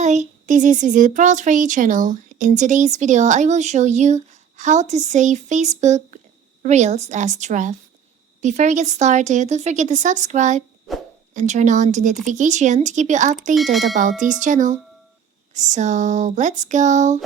Hi, this is Visit Pro 3 channel. In today's video, I will show you how to save Facebook Reels as draft. Before we get started, don't forget to subscribe and turn on the notification to keep you updated about this channel. So let's go.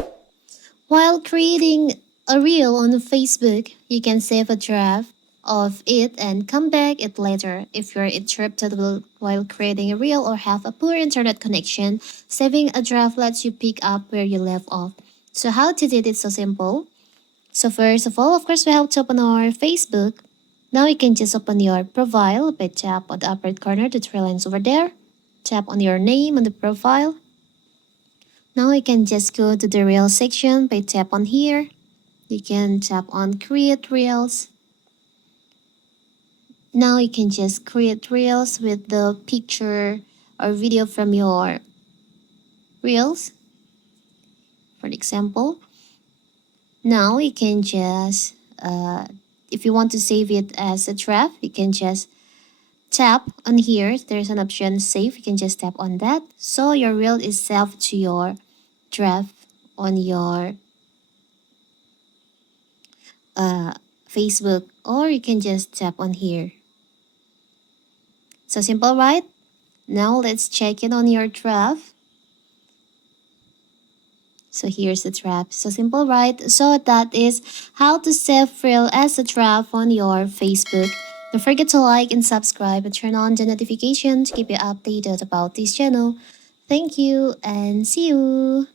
While creating a reel on Facebook, you can save a draft of it and come back it later. If you're interrupted while creating a reel or have a poor internet connection, saving a draft lets you pick up where you left off. So how to do it is so simple. So first of all, of course, we have to open our Facebook. Now you can just open your profile by tap on the upper right corner, the three lines over there. Tap on your name on the profile. Now you can just go to the Reel section by tap on here. You can tap on create reels. Now you can just create reels with the picture or video from your reels. For example, now you can just, if you want to save it as a draft, you can just tap on here. There's an option save. You can just tap on that. So your reel is saved to your draft on your Facebook, or you can just tap on here. So simple, right? Now let's check it on your draft. So here's the draft. So simple, right? So that is how to save reel as a draft on your Facebook. Don't forget to like and subscribe and turn on the notification to keep you updated about this channel. Thank you and see you.